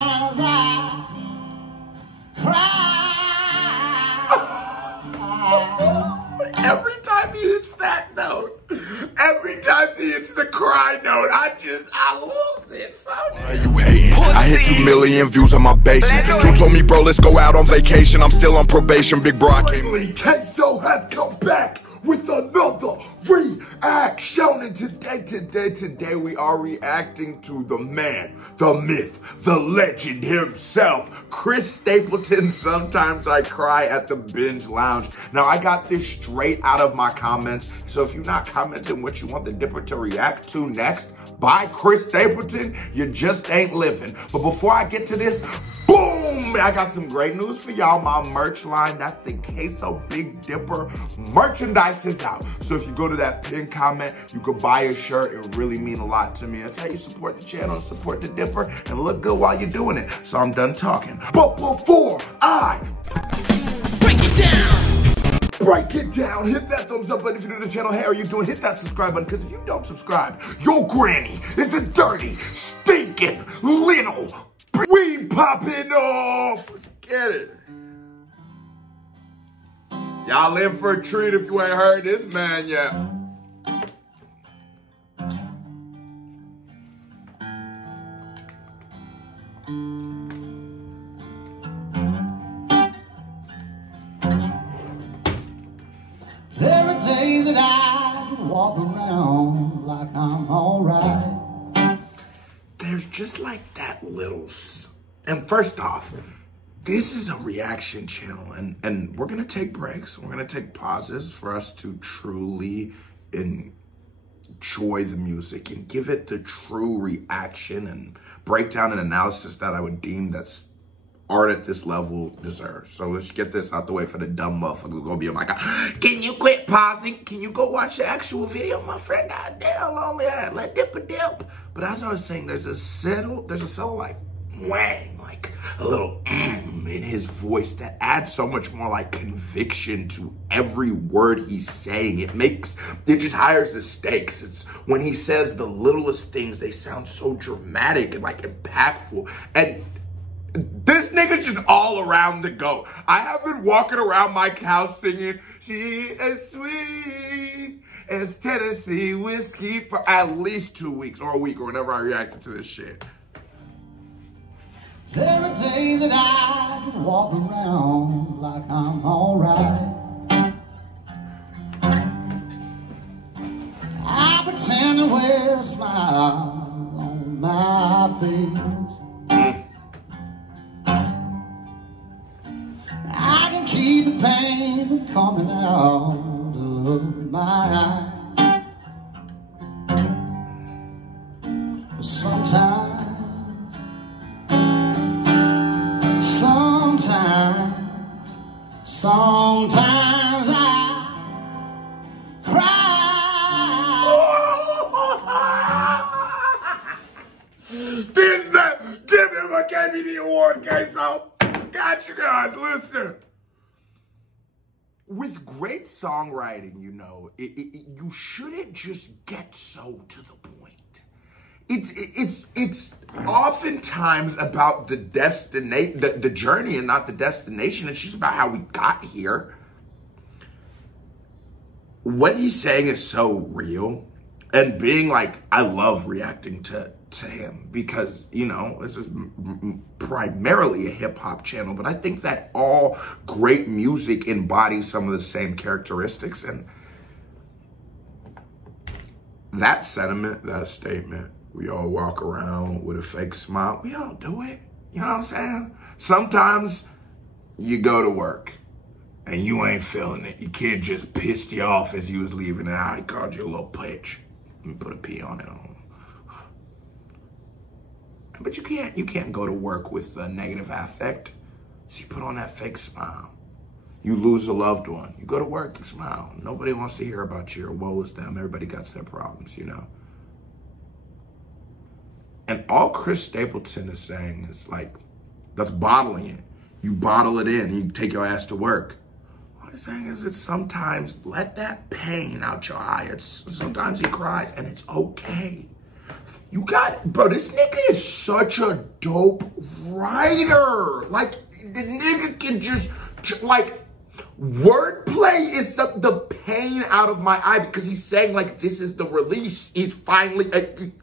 As I cry. Every time he hits that note, every time he hits the cry note, I lose it. Why you hating? I hit 2 million views on my basement. Drew told me, bro, let's go out on vacation. I'm still on probation, big bro. I can't leave. Queso has come back with another reaction, and today we are reacting to the man, the myth, the legend himself, Chris Stapleton. Sometimes I cry at the Binge Lounge. Now I got this straight out of my comments, so if you're not commenting what you want the Dipper to react to next by Chris Stapleton, you just ain't living. But before I get to this, boom! I got some great news for y'all. My merch line, that's the Queso Big Dipper merchandise, is out. So if you go to that pinned comment, you could buy a shirt. It would really mean a lot to me. That's how you support the channel, support the Dipper, and look good while you're doing it. So I'm done talking. But before I break it down, hit that thumbs up button if you're new to the channel. Hey, how are you doing? Hit that subscribe button, because if you don't subscribe, your granny is a dirty, stinking, little. We popping off. Let's get it. Y'all in for a treat if you ain't heard this man yet. There are days that I can walk around like I'm alright. There's just like that little, and first off, this is a reaction channel, and we're gonna take breaks, we're gonna take pauses for us to truly enjoy the music and give it the true reaction and breakdown and analysis that I would deem that's art at this level deserves. So let's get this out the way for the dumb motherfuckers gonna be like, can you quit pausing? Can you go watch the actual video, my friend? Goddamn, only let dip a dip. But as I was saying, there's a subtle like wang, like a little in his voice that adds so much more like conviction to every word he's saying. It just higher the stakes. It's when he says the littlest things, they sound so dramatic and like impactful. And this nigga's just all around the goat. I have been walking around my house singing, she is sweet as Tennessee whiskey for at least 2 weeks or a week or whenever I reacted to this shit. There are days that I can walk around like I'm alright. I pretend to wear a smile on my face. I can keep the pain from coming out of my eyes. But sometimes I cry. Give him a KBD award, Queso. Got you guys, listen. With great songwriting, you know, you shouldn't just get so to the point. It's oftentimes about the the journey and not the destination. It's just about how we got here. What he's saying is so real, and being like, I love reacting to him because, you know, this is primarily a hip-hop channel, but I think that all great music embodies some of the same characteristics, and that sentiment, that statement, we all walk around with a fake smile. We all do it. You know what I'm saying? Sometimes you go to work and you ain't feeling it. Your kid just pissed you off as you was leaving out. He called you a little bitch and put a P on it. But you can't go to work with a negative affect. So you put on that fake smile. You lose a loved one. You go to work, you smile. Nobody wants to hear about your woe is them. Everybody got their problems, you know. And all Chris Stapleton is saying is like, that's bottling it. You bottle it in and you take your ass to work. What he's saying is that sometimes let that pain out your eye. Sometimes he cries and it's okay. You got, bro, this nigga is such a dope writer. Like, the nigga can just, like, wordplay is the pain out of my eye because he's saying, like, this is the release. He's finally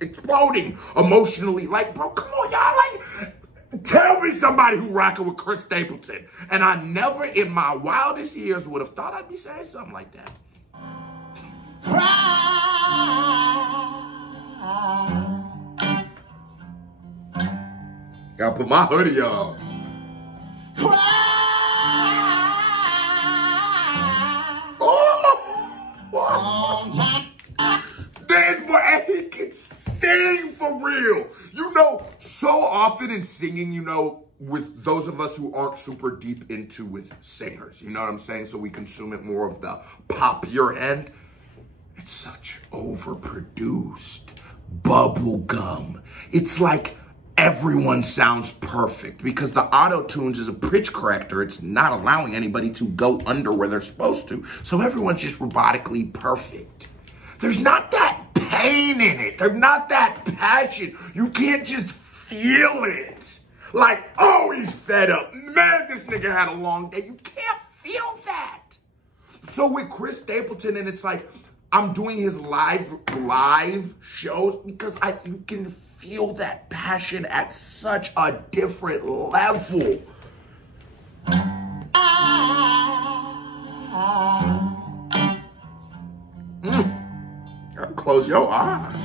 exploding emotionally. Like, bro, come on, y'all. Like, tell me somebody who rocking with Chris Stapleton. And I never in my wildest years would have thought I'd be saying something like that. Gotta put my hoodie on. This boy, and he can sing for real. You know, so often in singing, you know, with those of us who aren't super deep into with singers, you know what I'm saying? So we consume it more of the popular end. It's such overproduced bubblegum. It's like everyone sounds perfect because the auto-tunes is a pitch corrector. It's not allowing anybody to go under where they're supposed to. So everyone's just robotically perfect. There's not that pain in it. There's not that passion. You can't just feel it. Like, oh, he's fed up. Man, this nigga had a long day. You can't feel that. So with Chris Stapleton, and it's like, I'm doing his live shows because you can feel that passion at such a different level. Close your eyes.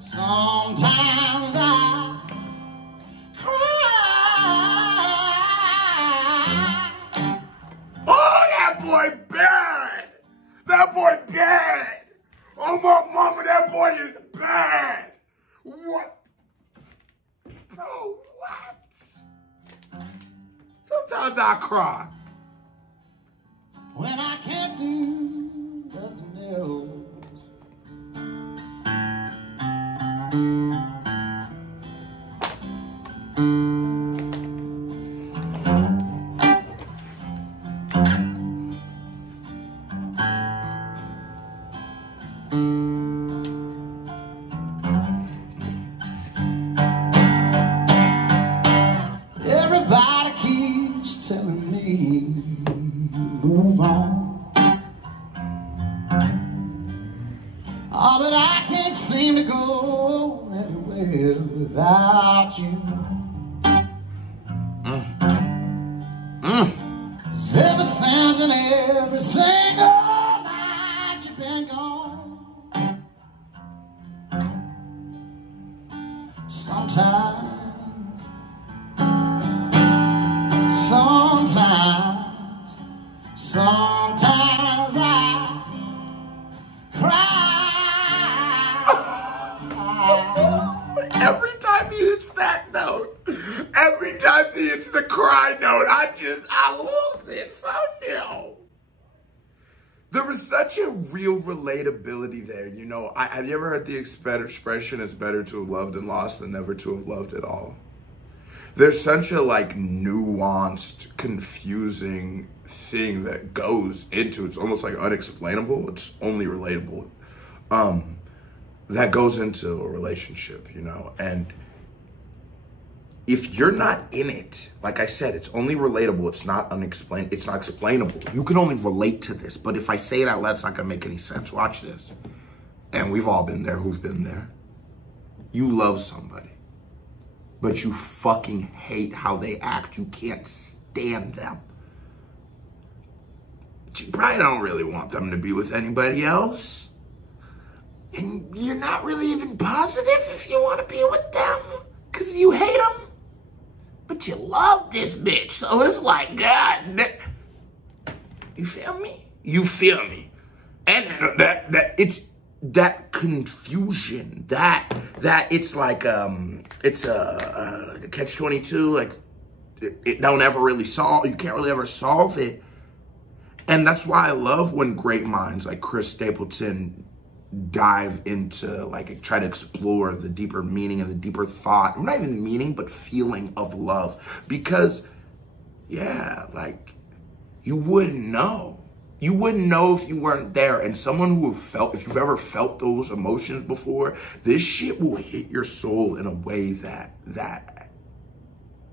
Sometimes I cry. Oh, that boy bad. That boy bad. Oh, my mama, that boy is bad. What? Bro, what? Sometimes I cry. When I can't do nothing else. Everybody keeps telling me move on. Oh, but I can't seem to go anywhere without you. Ever since and every single night you've been gone. Sometimes I cry. Every time he hits that note, every time he hits the cry note, I lose it. So no. There was such a real relatability there, you know. Have you ever heard the expression, it's better to have loved and lost than never to have loved at all? There's such a, like, nuanced, confusing thing that goes into, it's almost like unexplainable, it's only relatable, that goes into a relationship, you know, and if you're not in it, like I said, it's only relatable, it's not explainable. You can only relate to this, but if I say it out loud, it's not gonna make any sense. Watch this. And we've all been there, who've been there. You love somebody, but you fucking hate how they act. You can't stand them. But you probably don't really want them to be with anybody else. And you're not really even positive if you want to be with them because you hate them. But you love this bitch. So it's like, God, you feel me? You feel me? And it's that confusion, that it's like, it's a catch-22, like it don't ever really solve, you can't really ever solve it. And that's why I love when great minds like Chris Stapleton dive into, like, try to explore the deeper meaning and the deeper thought, not even meaning, but feeling of love. Because, yeah, like, you wouldn't know. You wouldn't know if you weren't there. And someone who if you've ever felt those emotions before, this shit will hit your soul in a way that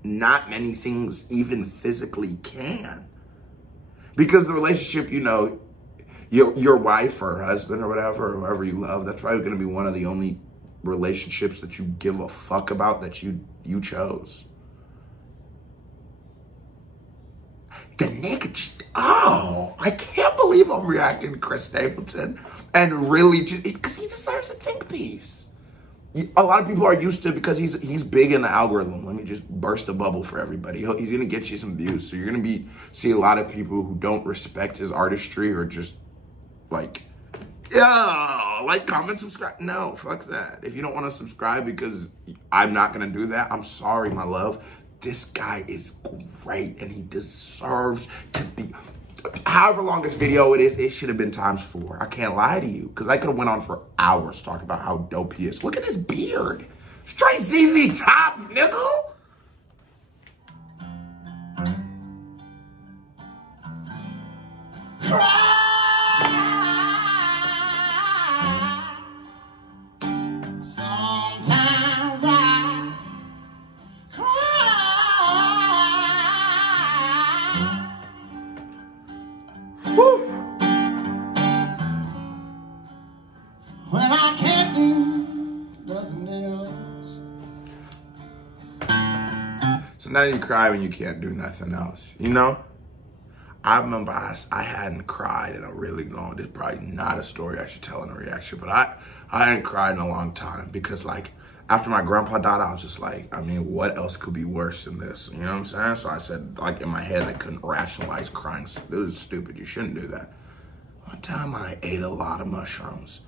not many things even physically can. Because the relationship, you know, your wife or husband or whatever, or whoever you love, that's probably going to be one of the only relationships that you give a fuck about that you chose. The nigga just, oh, I can't believe I'm reacting to Chris Stapleton and really just, because he deserves a think piece. A lot of people are used to, because he's big in the algorithm. Let me just burst a bubble for everybody. He's gonna get you some views. So you're gonna see a lot of people who don't respect his artistry or just like, yeah, like, comment, subscribe. No, fuck that. If you don't want to subscribe because I'm not gonna do that, I'm sorry, my love. This guy is great and he deserves to be, however long this video it is, it should have been ×4. I can't lie to you, because I could have went on for hours talking about how dope he is. Look at his beard. Straight ZZ Top, nigga. Sometimes I Woo. when I can't do nothing else. So now you cry when you can't do nothing else, you know? I remember I hadn't cried in a really long, this is probably not a story I should tell in a reaction, but I hadn't cried in a long time because, like, after my grandpa died, I was just like, I mean, what else could be worse than this? You know what I'm saying? So I said, like, in my head, I couldn't rationalize crying. This is stupid. You shouldn't do that. One time I ate a lot of mushrooms.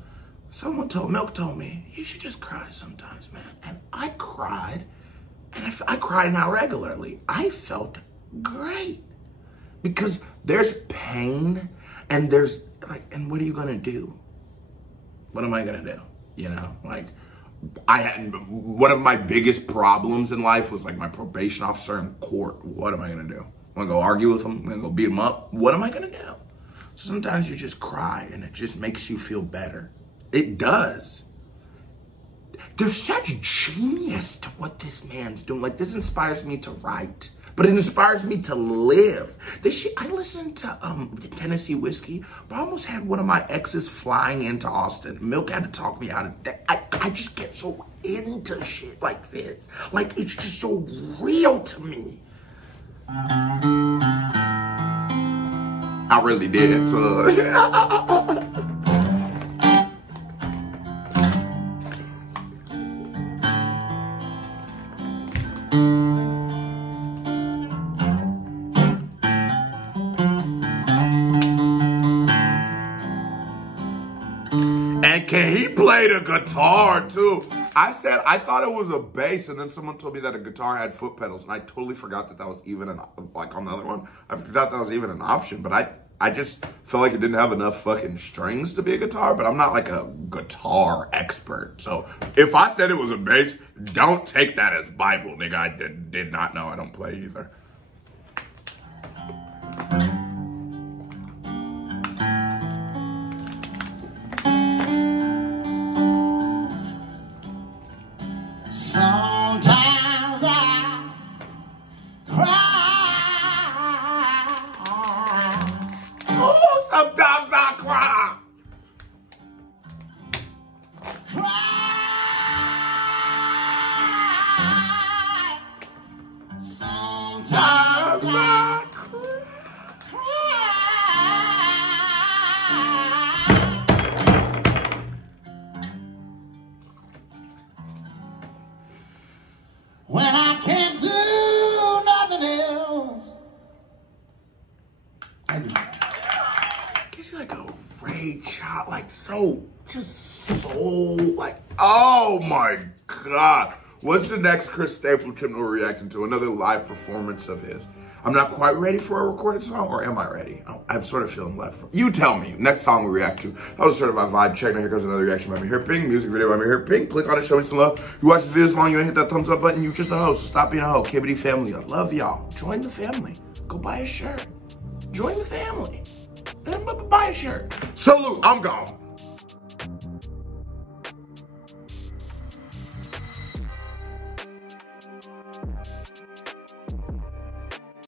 Milk told me, you should just cry sometimes, man. And I cried, and I cry now regularly. I felt great. Because there's pain, and there's, like, and what are you gonna do? What am I gonna do? You know, like, I had, one of my biggest problems in life was, like, my probation officer in court. What am I gonna do? I'm gonna go argue with him? I'm gonna go beat him up? What am I gonna do? Sometimes you just cry, and it just makes you feel better. It does. There's such genius to what this man's doing. Like, this inspires me to write, but it inspires me to live. This shit, I listened to Tennessee Whiskey, but I almost had one of my exes flying into Austin. Milk had to talk me out of that. I just get so into shit like this. Like, it's just so real to me. I really did, so. And can he play the guitar too? I said, I thought it was a bass, and then someone told me that a guitar had foot pedals, and I totally forgot that that was even an, like on the other one, I forgot that was even an option, but I just felt like it didn't have enough fucking strings to be a guitar, but I'm not like a guitar expert. So if I said it was a bass, don't take that as Bible, nigga. I did not know. I don't play either. Sometimes I cry. Oh, sometimes I cry. Sometimes I cry. When I can't do nothing else. Gives you like a rage shot, like like, oh my God. What's the next Chris Stapleton we're reacting to? Another live performance of his. I'm not quite ready for a recorded song, or am I ready? I'm sort of feeling left. You tell me. Next song we react to. That was sort of my vibe check. Now here goes another reaction by me here. Ping. Music video by me here. Ping. Click on it. Show me some love. You watch this video so long, you ain't hit that thumbs up button. You just a host. So stop being a hoe. Kibbity family. I love y'all. Join the family. Go buy a shirt. Join the family. Buy a shirt. Salute, I'm gone.